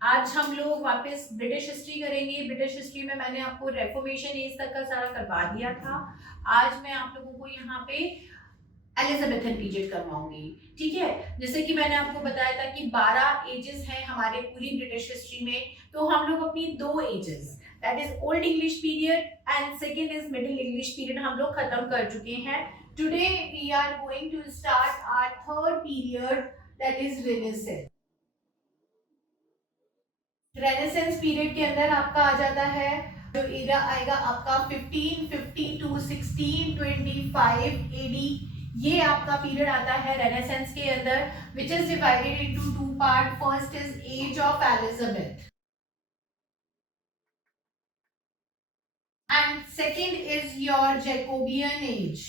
आज हम लोग वापस ब्रिटिश हिस्ट्री करेंगे। ब्रिटिश हिस्ट्री में मैंने आपको रेफॉर्मेशन एज तक का सारा करवा दिया था। आज मैं आप लोगों को यहाँ पे एलिजाबेथन पीरियड करवाऊंगी। ठीक है, जैसे कि मैंने आपको बताया था कि 12 एजेस हैं हमारे पूरी ब्रिटिश हिस्ट्री में। तो हम लोग अपनी दो ages, that is old English period and second is middle English period, हम लोग खत्म कर चुके हैं। Today we are going to start our third period, that is renaissance. Renaissance period के अंदर आपका आ जाता है, जो एरा आएगा आपका 1550 टू 1625 एडी। ये आपका पीरियड आता है रेनेसेंस के अंदर, which is divided into two part. First is age of Elizabeth and second is your Jacobean age.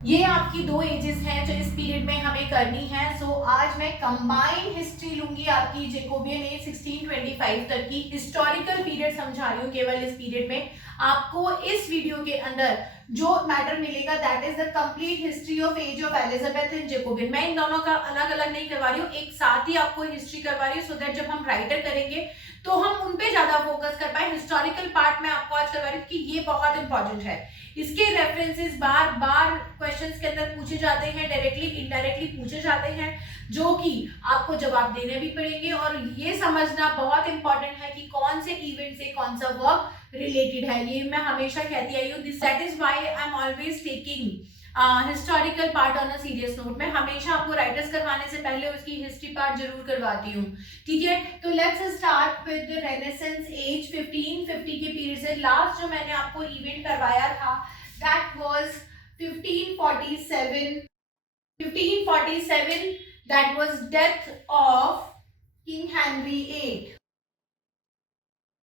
ये आपकी दो एजेस हैं जो इस पीरियड में हमें करनी है। सो आज मैं कंबाइंड हिस्ट्री लूंगी आपकी जैकोबियन एज 1625 तक की। हिस्टोरिकल पीरियड समझा रही हूँ केवल इस पीरियड में। आपको इस वीडियो के अंदर जो मैटर मिलेगा that is the complete history of age of Elizabeth and Jacobean. मैं इन दोनों का अलग अलग नहीं करवा रही हूँ, एक साथ ही आपको हिस्ट्री करवा रही हूँ, सो दैट जब हम राइटर करेंगे तो हम उन पे ज्यादा फोकस कर पाए। हिस्टोरिकल पार्ट में आपको आज करवा रही हूँ कि ये बहुत इंपॉर्टेंट है। इसके रेफरेंसेस बार बार क्वेश्चंस के अंदर पूछे जाते हैं, डायरेक्टली इनडायरेक्टली पूछे जाते हैं, जो कि आपको जवाब देने भी पड़ेंगे। और ये समझना बहुत इंपॉर्टेंट है कि कौन से इवेंट से कौन सा वर्क रिलेटेड है। ये मैं हमेशा कहती आई हूँ, that is why I am always taking historical part on a serious note. मैं हमेशा आपको राइटर्स करवाने से पहले उसकी हिस्ट्री पार्ट जरूर करवाती हूँ। ठीक है, तो let's start with the renaissance age 1550 के पीरियड से। लास्ट जो मैंने आपको इवेंट करवाया था that was 1547। 1547 that was death of king Henry eight.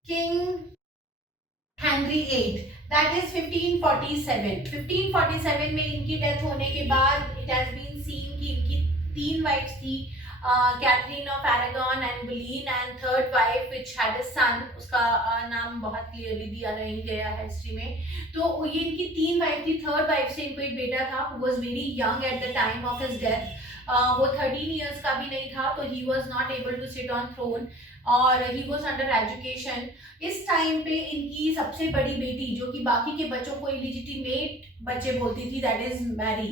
King Henry eight, that is 1547। 1547 में इनकी डेथ होने के बाद इट हैज बीन सीन कि इनकी तीन वाइफ्स थी, Catherine of Aragon and Boleyn, and third wife which had a son, उसका नाम बहुत क्लियरली दिया नहीं गया है हिस्ट्री में। तो ये इनकी तीन वाइफ थी। थर्ड वाइफ से इनको एक बेटा था who was very young at the time of his death. वो 13 इयर्स का भी नहीं था, तो he was not able to sit on throne और ही वाज अंडर एजुकेशन। इस टाइम पे इनकी सबसे बड़ी बेटी, जो कि बाकी के बच्चों को इलिजिटिमेट बच्चे बोलती थी, that is Mary.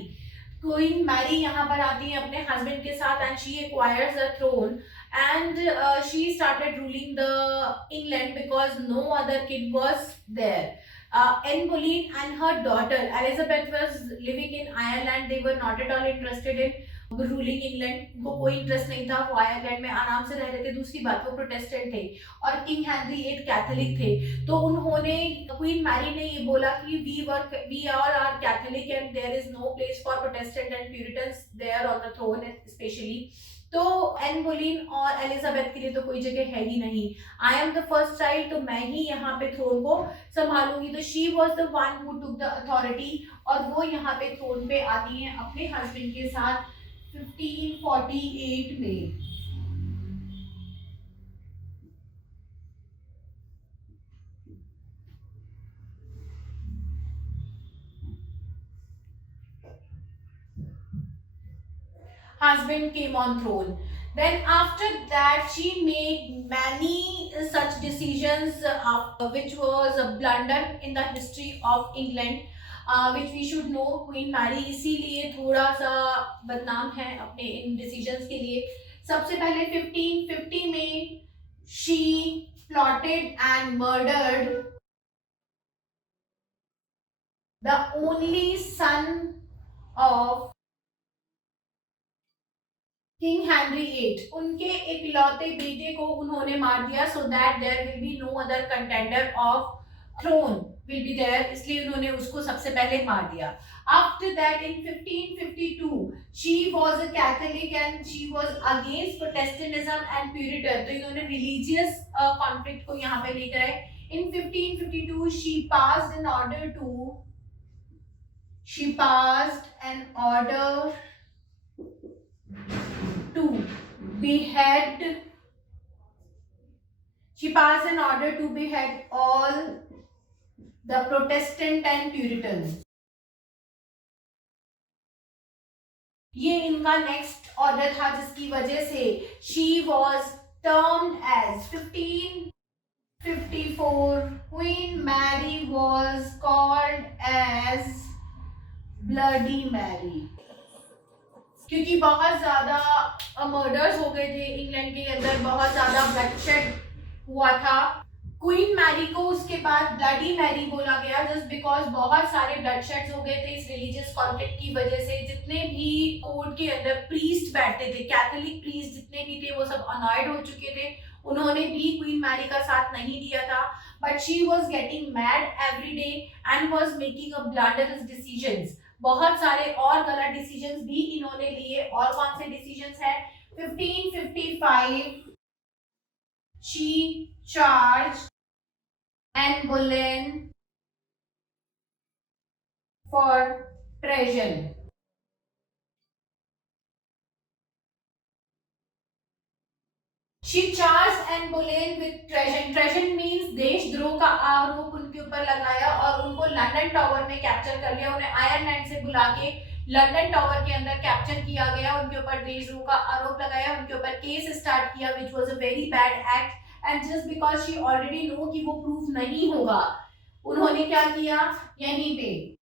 Queen Mary यहाँ पर आती है अपने हस्बैंड के साथ and she acquires the throne and she started ruling the England because no other kid was there. Anne Boleyn and her daughter Elizabeth was living in Ireland. They were not at all interested in ruling England, वो कोई interest नहीं था, वो Ireland में आराम से रह रहे थे। दूसरी बात, वो प्रोटेस्टेंट थे और किंग हेनरी एट कैथोलिक थे। तो उन्होंने, क्वीन मैरी ने ये बोला कि we all are Catholic and there is no place for Protestant and Puritans there on the throne specially. तो एन बोलीन और एलिजाबेथ के लिए तो कोई जगह है ही नहीं। I am the first child, तो मैं ही यहाँ पे थ्रोन को संभालूंगी। तो she was the one who took the authority और वो यहाँ पे थ्रोन पे आती हैं अपने हस्बैंड के साथ 1548 में। Husband came on throne. Then after that, she made many such decisions, which was a blunder in the history of England, which we should know. Queen Mary इसीलिए थोड़ा सा बदनाम है अपने इन डिसीजंस के लिए। सबसे पहले 1550 में she plotted and murdered the only son of king Henry eight. उनके इकलौते बेटे को उन्होंने मार दिया, so that there will be no other contender of throne will be there, इसलिए उन्होंने उसको सबसे पहले मार दिया। After that in 1552 she was a Catholic and she was against Protestantism and Puritan, तो इन्होंने रिलीजियस कॉन्फ्लिक्ट को यहाँ पे लेकर आए। इन 1552 she passed an order to behead. She passed an order to behead all the Protestant and Puritans. ये इनका next order था जिसकी वजह से she was termed as 1554 queen Mary was called as bloody Mary, क्योंकि बहुत ज्यादा मर्डर्स हो गए थे इंग्लैंड के अंदर, बहुत ज्यादा ब्लडशेड हुआ था। क्वीन मैरी को उसके बाद ब्लडी मैरी बोला गया जस्ट बिकॉज बहुत सारे ब्लडशेड्स हो गए थे इस रिलीजियस कॉन्फ्लिक्ट की वजह से। जितने भी कोर्ट के अंदर प्रीस्ट बैठते थे, कैथोलिक प्रीस्ट जितने भी थे, वो सब अनॉयड हो चुके थे, उन्होंने भी क्वीन मैरी का साथ नहीं दिया था। But she was getting mad every day and was making a blunderous decisions. बहुत सारे और गलत डिसीजंस भी इन्होंने लिए। और कौन से डिसीजंस है? 1555 she charged Anne Boleyn for treason. She charged Anne Boleyn with treason. Treason means देशद्रोह का आरोप उनके ऊपर लगाया और उनको लंदन टावर में कैप्चर कर लिया। उन्हें आयरलैंड से बुला के लंदन टावर के अंदर कैप्चर किया गया, उनके ऊपर देशद्रोह का आरोप लगाया, उनके ऊपर केस स्टार्ट किया which was a very bad act. And just because she already know कि वो प्रूफ नहीं होगा, उन्होंने क्या किया, यहीं पे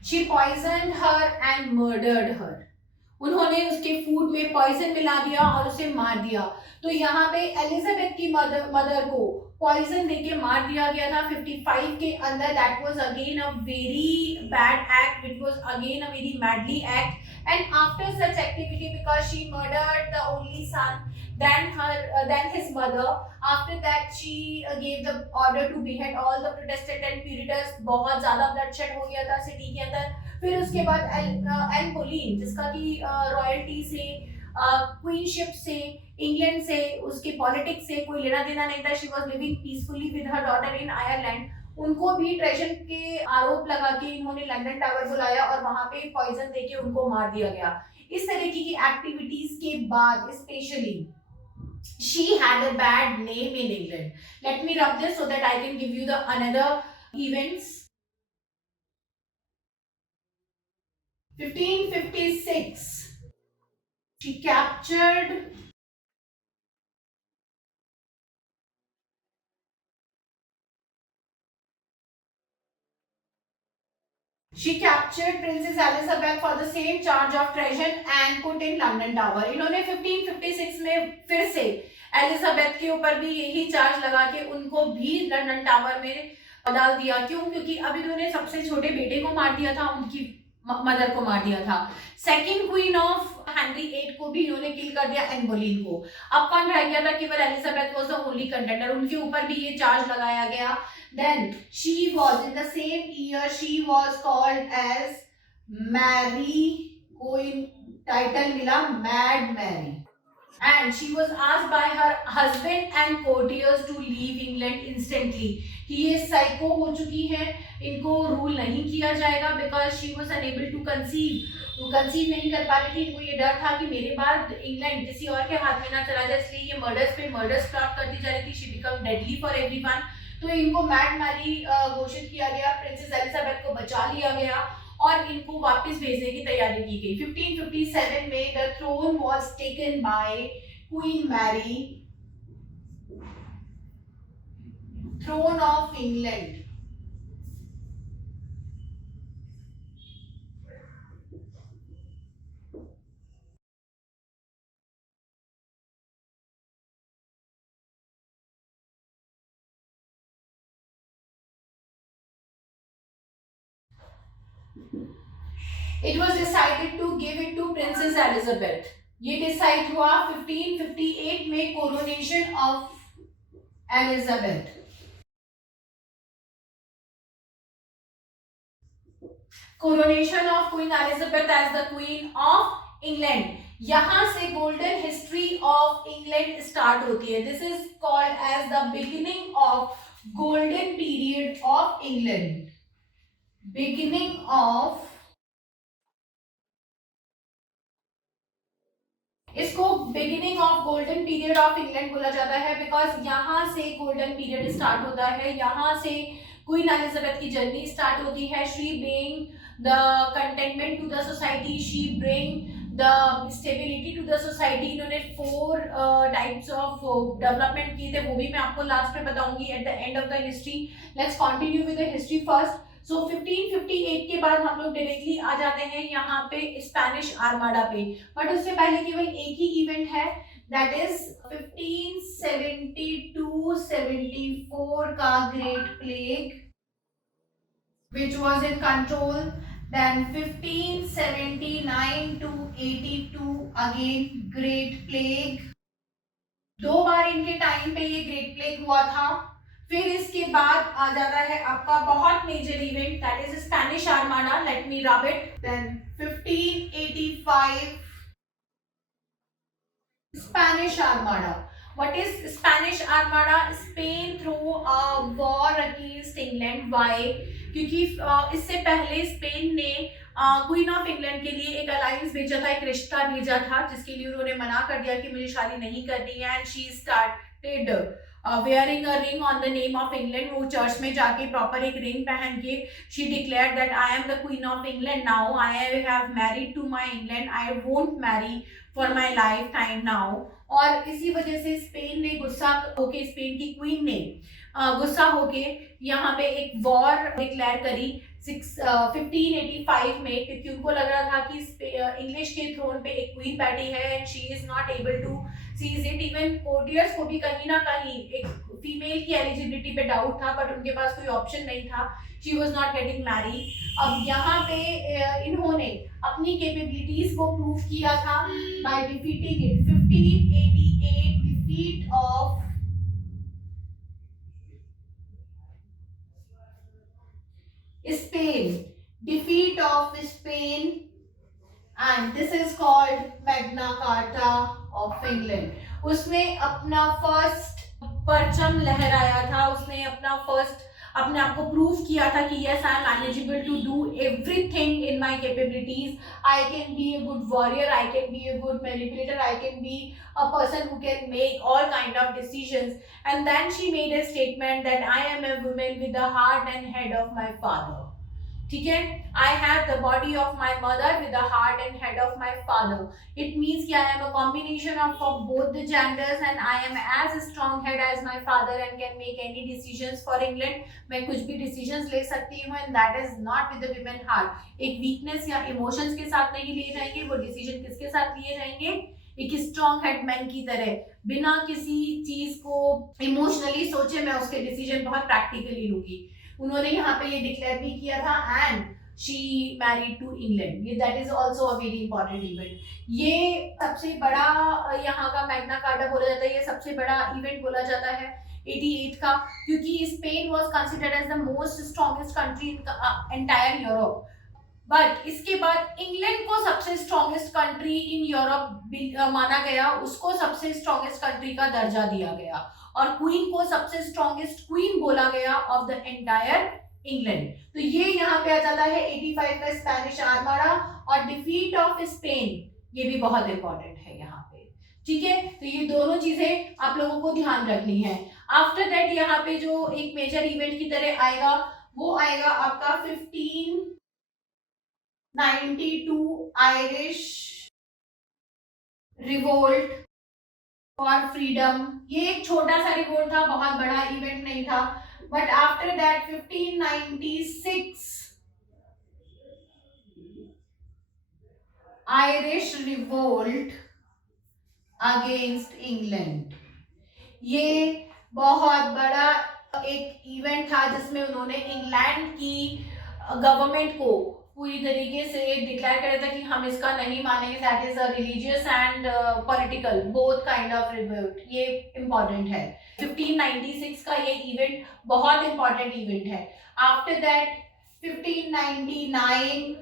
she poisoned her and murdered her. उन्होंने उसके फूड में पॉइजन मिला दिया और उसे मार दिया। तो यहाँ पे एलिजाबेथ की मदर को पॉइजन देके मार दिया गया था 55 के अंदर। That was again a very bad act, it was again a very madly act. And after such activity, because she murdered the only son than his mother, after that she gave the order to behead all the Protestant and Puritans। बहुत ज्यादा bloodshed हो गया था city के अंदर। फिर उसके बाद एन बोलीन, जिसका कि रॉयल्टी से, क्वीनशिप से, इंग्लैंड से, उसके पॉलिटिक्स से कोई लेना देना नहीं था। She was living peacefully with her daughter in Ireland. उनको भी ट्रेजन के आरोप लगा के इन्होंने लंदन टावर बुलाया और वहां पे पॉइजन देके उनको मार दिया गया। इस तरीके की एक्टिविटीज के बाद specially she had a bad name in England. Let me rub this so that I can give you the another events. 1556, she captured Princess Elizabeth for the same charge of treason and put in London Tower। इन्होंने 1556 में फिर से Elizabeth के ऊपर भी यही charge लगा के उनको भी लंदन टावर में डाल दिया। क्यों? क्योंकि अब इन्होंने सबसे छोटे बेटे को मार दिया था, उनकी मदर को मार दिया था। सेकंड क्वीन ऑफ हेनरी 8 को भी इन्होंने किल कर दिया, एन बोलीन को। अब कौन रह गया था? केवल Elizabeth was the only contender, उनके ऊपर भी ये चार्ज लगाया गया। Then she was in the same year she was called as Mary, कोई टाइटल मिला mad Mary, and she was asked by her husband and courtiers to leave England instantly कि ये साइको हो चुकी है, इनको रूल नहीं किया जाएगा because she was unable to conceive. वो कंसीव नहीं कर पा रही थी, इनको ये डर था कि मेरे बाद इंग्लैंड किसी और के हाथ में ना चला जाए, इसलिए ये मर्डर्स पे मर्डर्स प्लॉट करती जा रही थी। She become deadly for everyone. तो इनको मैड मैरी घोषित किया गया, प्रिंसेस एलिजाबेथ को बचा लिया गया और इनको वापस भेजने की तैयारी की गई। 1557 में the throne was taken by queen Mary, throne of England। It was decided to give it to Princess Elizabeth। ये डिसाइड हुआ 1558 में coronation of Elizabeth. Coronation of Queen Elizabeth as the queen of England. यहां से golden history of England start होती है। This is called as the beginning of golden period of England. Beginning of, इसको beginning of golden period of England बोला जाता है because यहाँ से गोल्डन पीरियड स्टार्ट होता है। यहाँ से क्वीन एलिजाबेथ की जर्नी स्टार्ट होती है. She bring the containment to the society, she bring the stability to the society. इन्होंने 4 टाइप्स ऑफ डेवलपमेंट किए थे, वो भी मैं आपको लास्ट में बताऊंगी at the end of the history. Let's continue with the history first. So 1558 के बाद हम लोग डायरेक्टली आ जाते हैं यहाँ पे स्पेनिश आर्माडा पे. बट उससे पहले केवल एक ही इवेंट है, दैट इज 1572-74 का great plague which was in control. Then 1579 to 82 again great plague. 2 बार इनके टाइम पे ये ग्रेट प्लेग हुआ था. फिर इसके बाद आ जाता है आपका बहुत major event, that is Spanish Armada. Let me rub it. Then 1585 Spanish Armada. What is Spanish Armada? Spain threw a war against England. Why? क्योंकि इससे पहले स्पेन ने क्वीन ऑफ इंग्लैंड के लिए एक अलायंस भेजा था, एक रिश्ता भेजा था, जिसके लिए उन्होंने मना कर दिया कि मुझे शादी नहीं करनी है. And she started wearing a ring on the name of England. वो चर्च में जाके प्रॉपर एक रिंग पहन के she declared that I am the queen of England now. I have married to my England. I won't marry for my lifetime now. और इसी वजह से स्पेन ने गुस्सा होके, स्पेन की क्वीन ने गुस्सा होके यहाँ पे एक वॉर डिक्लेयर करी 1585 में, क्योंकि उनको लग रहा था कि इंग्लिश के थ्रोन पे एक क्वीन बैठी है and she is not able to seize it. Even courtiers को भी कहीं ना कहीं एक फीमेल की एलिजिबिलिटी पे डाउट था, बट उनके पास कोई ऑप्शन नहीं था. She was not getting married. अब यहाँ पे इन्होंने अपनी कैपेबिलिटीज को प्रूव किया था by defeating it. 1588 defeat of Spain, defeat of Spain, and this is called Magna Carta of England. उसने अपना फर्स्ट परचम लहराया था, उसने अपना फर्स्ट अपने आप को प्रूव किया था कि yes, I am eligible to do everything in my capabilities. I can be a good warrior, I can be a good manipulator, I can be a person who can make all kind of decisions. And then she made a statement that I am a woman with the heart and head of my father. ठीक है, I have the body of my mother with the heart and head of my father. It means कि I am a combination of both the genders and I am as strong head as my father and can make any decisions for England. मैं कुछ भी decisions ले सकती हूँ and that is not with the women heart. एक weakness या emotions के साथ नहीं लिए जाएंगे, वो decision किसके साथ लिए जाएंगे? एक स्ट्रॉन्ग हेड मैन की तरह, बिना किसी चीज को इमोशनली सोचे मैं उसके डिसीजन बहुत प्रैक्टिकली लूंगी. उन्होंने यहाँ पे ये डिक्लेयर भी किया था. And she married to England. ये that is also a very important event. ये सबसे बड़ा यहाँ का मैग्ना कार्टा बोला जाता है, ये सबसे बड़ा इवेंट बोला जाता है 88 का, क्योंकि Spain was considered as the most strongest country in entire Europe. But इसके बाद इंग्लैंड को सबसे स्ट्रॉन्गेस्ट कंट्री इन यूरोप माना गया, उसको सबसे स्ट्रॉन्गेस्ट कंट्री का दर्जा दिया गया, और क्वीन को सबसे स्ट्रॉन्गेस्ट क्वीन बोला गया ऑफ द एंटायर इंग्लैंड. तो ये यहाँ पे आ जाता है 85 का स्पेनिश आर्माडा. और डिफीट ऑफ स्पेन, ये भी बहुत इंपॉर्टेंट है यहाँ पे. ठीक है, तो ये दोनों चीजें आप लोगों को ध्यान रखनी है. आफ्टर दैट यहाँ पे जो एक मेजर इवेंट की तरह आएगा, वो आएगा आपका 1592 आयरिश रिवोल्ट फॉर फ्रीडम. ये एक छोटा सा रिवोल्ट था, बहुत बड़ा इवेंट नहीं था. But after that 1596 Irish revolt against England. ये बहुत बड़ा एक इवेंट था जिसमें उन्होंने इंग्लैंड की गवर्नमेंट को पूरी तरीके से डिक्लेयर कर था कि हम इसका नहीं मानेंगे. That is a religious and political both kind of revolt. ये इंपॉर्टेंट है. 1596 का ये इवेंट बहुत इंपॉर्टेंट इवेंट है. After that 1599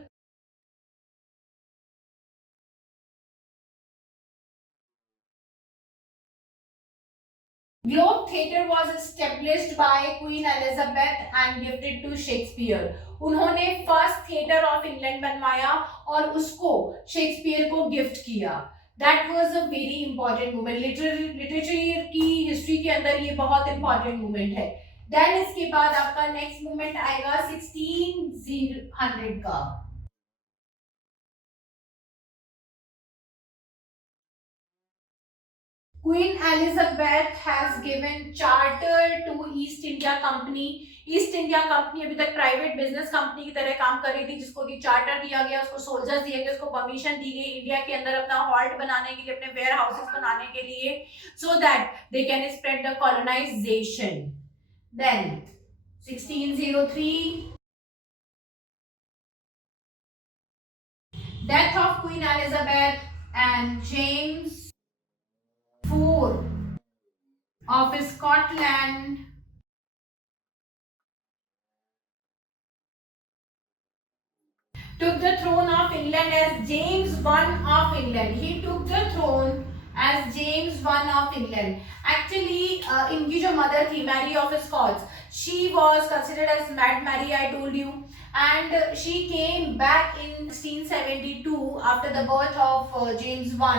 Globe Theatre was established by Queen Elizabeth and gifted to Shakespeare. उन्होंने फर्स्ट थिएटर ऑफ इंग्लैंड बनवाया और उसको शेक्सपियर को गिफ्ट किया. That was a very important movement. Literature की हिस्ट्री के अंदर ये बहुत इंपॉर्टेंट मूवमेंट है. देन इसके बाद आपका नेक्स्ट मूवमेंट आएगा 1600 का। Queen Elizabeth has given charter to East India Company. East India company अभी तक प्राइवेट बिजनेस कंपनी की तरह काम कर रही थी, जिसको कि चार्टर दिया गया, उसको सोल्जर्स दिए गए, उसको परमिशन दी गई इंडिया के अंदर अपना हॉल्ट बनाने के लिए, अपने वेयर हाउसेस बनाने के लिए, so that they can spread the colonisation. Then 1603 death of Queen Elizabeth and James IV of Scotland took the throne of England as James I of England. He took the throne as James I of England. Actually, इनकी जो mother थी Mary of Scots, she was considered as Mad Mary, I told you, and she came back in 1672 after the birth of James I.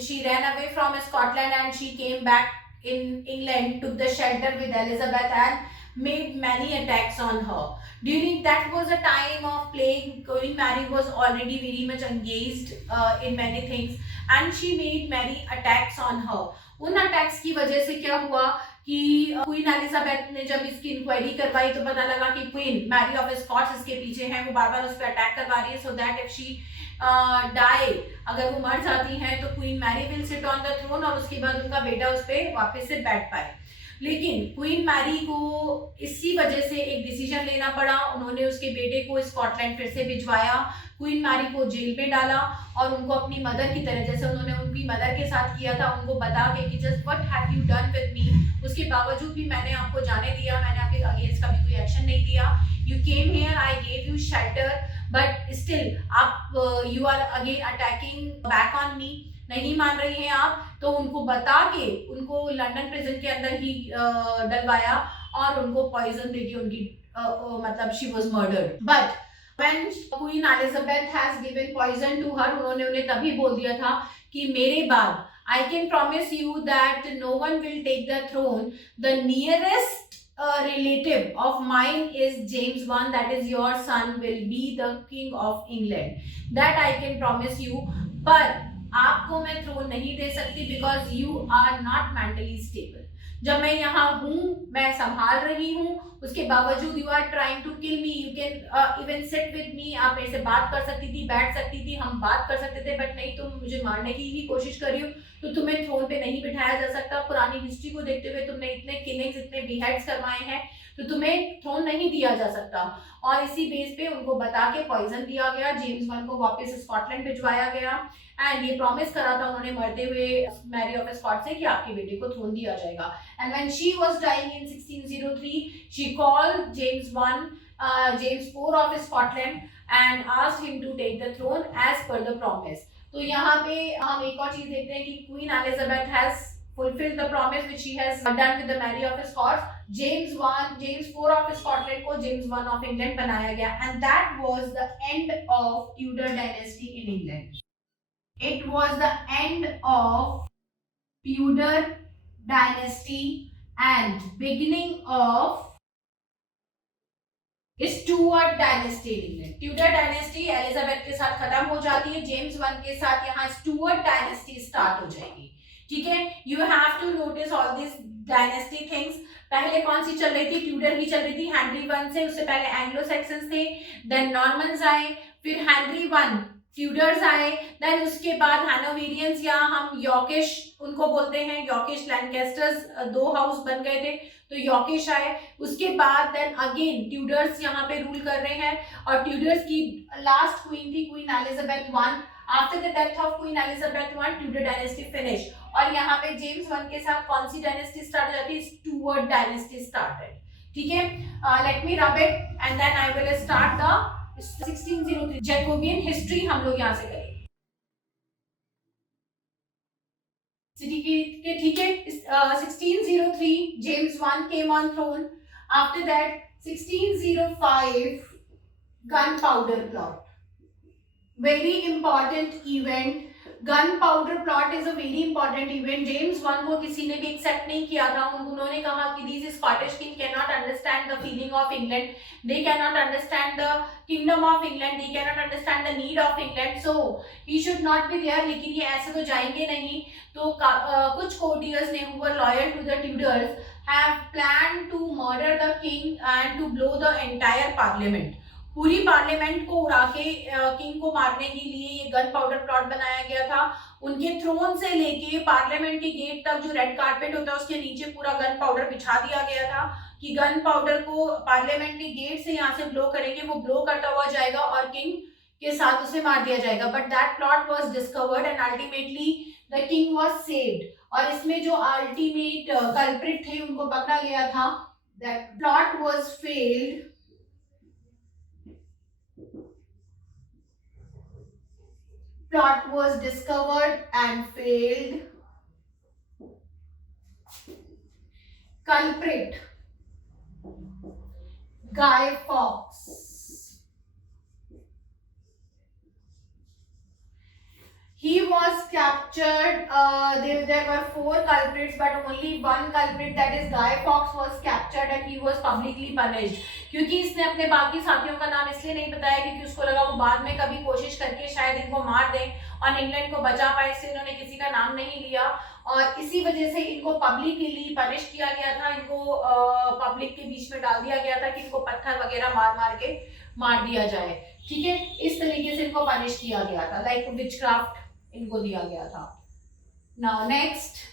She ran away from Scotland and she came back in England, took the shelter with Elizabeth and made many attacks on her. During that was a time of plague. Queen Mary was already very much engaged in many things and she made many attacks on her. उन attacks की वजह से क्या हुआ कि queen Elizabeth ने जब इसकी इंक्वायरी करवाई तो पता लगा कि क्वीन मैरी ऑफ स्कॉट्स इसके पीछे हैं, वो बार बार उस पर अटैक करवा रही है, so that if she die, अगर वो मर जाती हैं तो queen Mary will sit on the throne और उसके बाद उनका बेटा उस पर वापस से बैठ पाए। लेकिन क्वीन मैरी को इसी वजह से एक डिसीजन लेना पड़ा, उन्होंने उसके बेटे को स्कॉटलैंड फिर से भिजवाया, क्वीन मैरी को जेल में डाला और उनको अपनी मदर की तरह, जैसे उन्होंने उनकी मदर के साथ किया था, उनको बता के कि just what have you done with me, उसके बावजूद भी मैंने आपको जाने दिया, मैंने आपके अगेंस्ट कभी कोई एक्शन नहीं दिया, you came here, I gave you shelter, but still आप you are again attacking back on me, नहीं मान रही हैं आप, तो उनको बता के उनको लंदन प्रिजन के अंदर ही डलवाया और उनको पॉइजन देके उनकी मतलब she was murdered. But when queen Elizabeth has given poison to her, उन्होंने उन्हें तभी बोल दिया था कि मेरे बाद I can promise you that no one will take the throne, the nearest relative of mine is James I, that is your son will be the king of England, that I can promise you, पर आपको मैं throne नहीं दे सकती because you are not mentally stable. जब मैं यहाँ हूँ, मैं संभाल रही हूँ, उसके बावजूद you are trying to kill me, you can even sit with me, आप मेरे से बात कर सकती थी, बैठ सकती थी, हम बात कर सकते थे, बट नहीं, तुम मुझे मारने की ही कोशिश कर रही हो, तो तुम्हें थ्रोन पे नहीं बिठाया जा सकता। पुरानी हिस्ट्री को देखते हुए तुमने इतने किलिंग्स, इतने बिहेड्स करवाए हैं, तो तुम्हें थ्रोन नहीं दिया जा सकता। और इसी बेस पे उनको बता के पॉइजन दिया गया, जेम्स वन को वापस स्कॉटलैंड भिजवाया गया एंड ये प्रॉमिस करा था उन्होंने मरते हुए मैरी ऑफ स्कॉट से कि आपके बेटे को थ्रोन दिया जाएगा। And when she was dying in 1603 she called James one, James four of Scotland and asked him to take the throne as per the promise. तो यहाँ पे हम एक और चीज देखते हैं कि queen Elizabeth has fulfilled the promise which she has done with the Mary of Scots. James IV of Scotland को James I of England बनाया गया and that was the end of Tudor dynasty in England. It was the end of Tudor dynasty and beginning of Stuart dynasty in England. Tudor dynasty Elizabeth के साथ खत्म हो जाती है, James one के साथ यहाँ स्टुअर्ट डायनेस्टी स्टार्ट हो जाएगी। ठीक है, you have to notice all this dynasty things. पहले कौन सी चल रही थी? ट्यूडर ही चल रही थी, हेनरी वन से, उससे पहले एंग्लो सैक्सन्स थे, देन नॉर्मन्स आए, फिर हेनरी वन, ट्यूडर्स आए, देन उसके बाद हैनोवेरियंस या हम यॉर्किश उनको बोलते हैं, यॉर्किश लैंकेस्टर्स, दो हाउस बन गए थे तो यॉर्किश आए, उसके बाद देन अगेन ट्यूडर्स यहाँ पे रूल कर रहे हैं और ट्यूडर्स की लास्ट क्वीन थी queen Elizabeth one. After the death of Queen Elizabeth one Tudor dynasty finish और यहाँ पे जेम्स वन के साथ कौन सी डायनेस्टी स्टार्ट हो जाती है? Stuart dynasty started. ठीक है, let me rub it and then I will start the 1603 Jacobean history हम लोग यहाँ से करेंगे। ठीक है, 1603 James one came on throne. After that 1605 gunpowder plot, very important event gunpowder plot is a very important event. James one को किसी ने भी एक्सेप्ट नहीं किया था. उन्होंने कहा कि this Scottish king can not understand the feeling of England, they can not understand the kingdom of England, they can not understand the need of England, so he should not be there. लेकिन ये ऐसे तो जाएंगे नहीं. तो कुछ courtiers ने who were loyal to the Tudors have plan to murder the king and to blow the entire parliament. पूरी पार्लियामेंट को उड़ा के किंग को मारने के लिए ये गन पाउडर प्लॉट बनाया गया था. उनके थ्रोन से लेके पार्लियामेंट के गेट तक जो रेड कारपेट होता है उसके नीचे पूरा गन पाउडर बिछा दिया गया था कि गन पाउडर को पार्लियामेंट के गेट से यहाँ से ब्लो करेंगे, वो ब्लो करता हुआ जाएगा और किंग के साथ उसे मार दिया जाएगा. But that plot was discovered and ultimately the king was saved. और इसमें जो अल्टीमेट कल्प्रिट थे उनको पकड़ा गया था. That plot was failed. Plot was discovered and failed. Culprit Guy Fawkes. He was captured. There were 4 culprits, but only one culprit, that is Guy Fawkes, was captured and he was publicly punished. क्योंकि इसने अपने बाकी साथियों का नाम इसलिए नहीं बताया क्योंकि उसको लगा वो बाद में कभी कोशिश करके शायद इनको मार दें और इंग्लैंड को बचा पाए, इसलिए इन्होंने किसी का नाम नहीं लिया और इसी वजह से इनको पब्लिकली पनिश किया गया था. इनको पब्लिक के बीच में डाल दिया गया था कि इनको पत्थर वगैरह मार मार के मार दिया जाए. ठीक है, इस तरीके से इनको पनिश किया गया था, लाइक विचक्राफ्ट इनको दिया गया था. Now next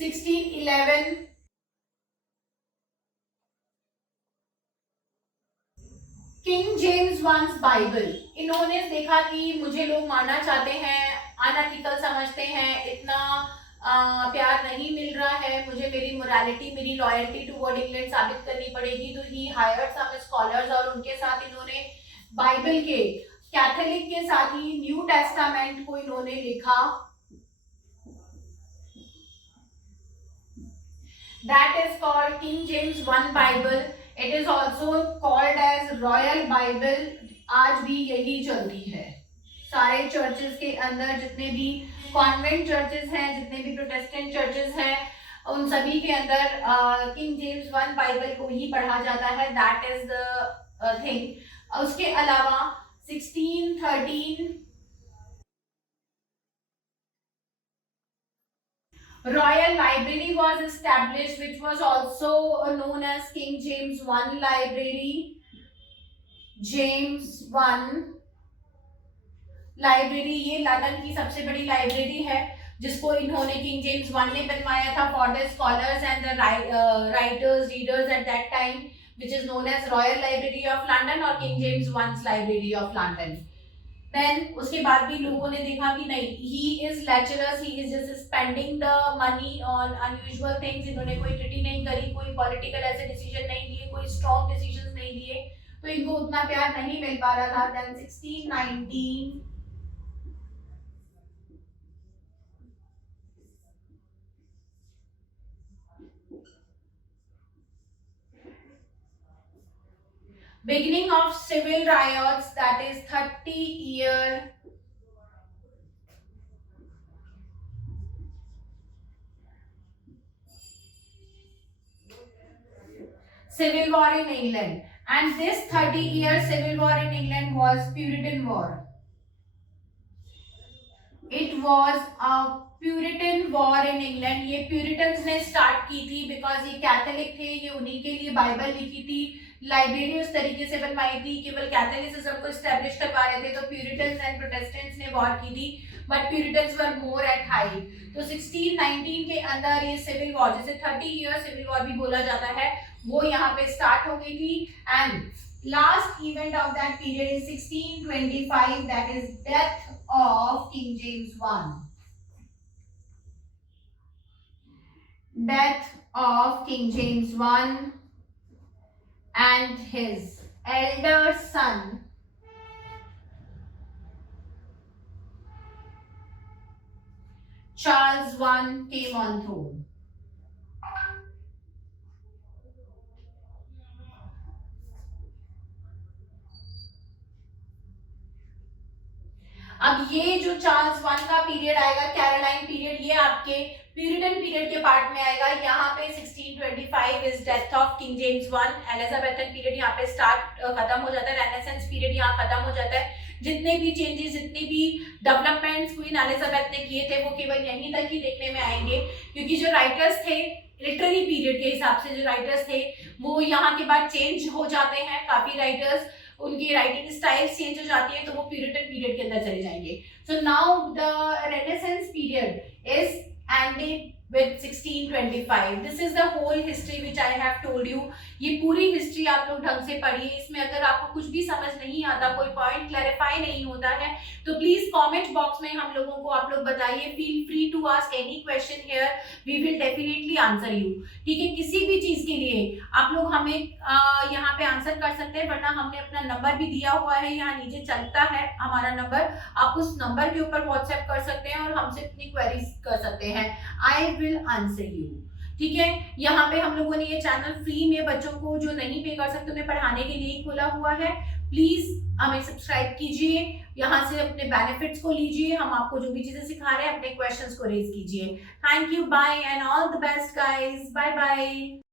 1611 king James one's Bible. इन्होंने देखा कि मुझे लोग मारना चाहते हैं, अनएथिकल समझते हैं, इतना प्यार नहीं मिल रहा है, मुझे मेरी मोरालिटी, मेरी लॉयल्टी टुवर्ड इंग्लैंड साबित करनी पड़ेगी. तो ही हायर्ड सम स्कॉलर्स और उनके साथ इन्होंने बाइबल के, कैथोलिक के साथ ही न्यू टेस्टामेंट को इन्होंने लिखा. That is called king James one Bible. It is also called as royal Bible. आज भी यही चलती है सारे चर्चेस के अंदर, जितने भी कॉन्वेंट चर्चेस हैं, जितने भी प्रोटेस्टेंट चर्चेस हैं, उन सभी के अंदर किंग जेम्स वन बाइबल को ही पढ़ा जाता है. That is the thing. उसके अलावा 1613 Royal Library was established, which was also known as King James I Library. James I library, ये लंदन की सबसे बड़ी लाइब्रेरी है जिसको इन्होंने किंग जेम्स वन ने बनवाया था for the scholars and the writers, readers at that time, which is known as Royal Library of London और King James I's Library of London. Then उसके बाद भी लोगों ने देखा कि नहीं, he is lecherous, he is just spending the money on unusual things. इन्होंने कोई ट्रीटी नहीं करी, कोई पॉलिटिकल ऐसे डिसीजन नहीं लिए, कोई स्ट्रॉन्ग डिसीजन नहीं लिए, तो इनको उतना प्यार नहीं मिल पा रहा था. Then 1619 beginning of civil riots, that is 30-year civil war in England, and this 30-year civil war in England was Puritan War. It was a Puritan war in England. ये Puritans ने स्टार्ट की थी because ये Catholic थे, ये उन्हीं के लिए बाइबल लिखी थी, लाइब्रेरी उस तरीके से बनवाई थी, केवल कैथोलिसिज्म को एस्टेब्लिश करवा रहे थे. तो प्यूरिटन्स एंड प्रोटेस्टेंट्स ने वॉर की थी, but Puritans were more at height. तो 1619 के अंदर ये सिविल वॉर, जिसे 30 ईयर सिविल वॉर भी बोला जाता है, वो यहाँ पे स्टार्ट हो गई थी. And last event of that period is 1625, that is death of King James I. Death of King James I and his elder son Charles I came on throne. अब ये जो चार्ल्स वन का period आएगा, Caroline period, ये आपके Puritan period के part में आएगा। यहाँ पे 1625 is death of king James one. Elizabethan period यहाँ पे स्टार्ट खत्म हो जाता है। रेनेसेंस पीरियड यहाँ खत्म हो जाता है। जितने भी चेंजेस, जितने भी डेवलपमेंट्स क्वीन एलिजाबेथ ने किए थे वो केवल यहीं तक ही देखने में आएंगे, क्योंकि जो राइटर्स थे लिटरेरी पीरियड के हिसाब से, जो राइटर्स थे वो यहाँ के बाद चेंज हो जाते हैं। काफी राइटर्स, उनकी राइटिंग स्टाइल चेंज हो जाती है, तो वो प्यूरिटन पीरियड के अंदर चले जाएंगे। So now the renaissance period is ended with 1625. This is the whole history which I have told you. ये पूरी हिस्ट्री आप लोग ढंग से पढ़िए। इसमें अगर आपको कुछ भी समझ नहीं आता, कोई पॉइंट क्लैरिफाई नहीं होता है, तो प्लीज कमेंट बॉक्स में हम लोगों को आप लोग बताइए। Feel free to ask any question here, we will definitely answer you. ठीक है, किसी भी चीज के लिए आप लोग हमें यहाँ पे आंसर कर सकते हैं, वरना हमने अपना नंबर भी दिया हुआ है, यहाँ नीचे चलता है हमारा नंबर। आप उस नंबर के ऊपर व्हाट्सएप कर सकते हैं और हमसे अपनी क्वेरीज कर सकते हैं। I will answer you. ठीक है, यहाँ पे हम लोगों ने ये चैनल फ्री में बच्चों को जो नहीं पे कर सकते उन्हें पढ़ाने के लिए ही खोला हुआ है। प्लीज हमें सब्सक्राइब कीजिए, यहाँ से अपने बेनिफिट्स को लीजिए। हम आपको जो भी चीजें सिखा रहे हैं अपने क्वेश्चंस को रेज कीजिए। Thank you, bye and all the best guys, bye bye.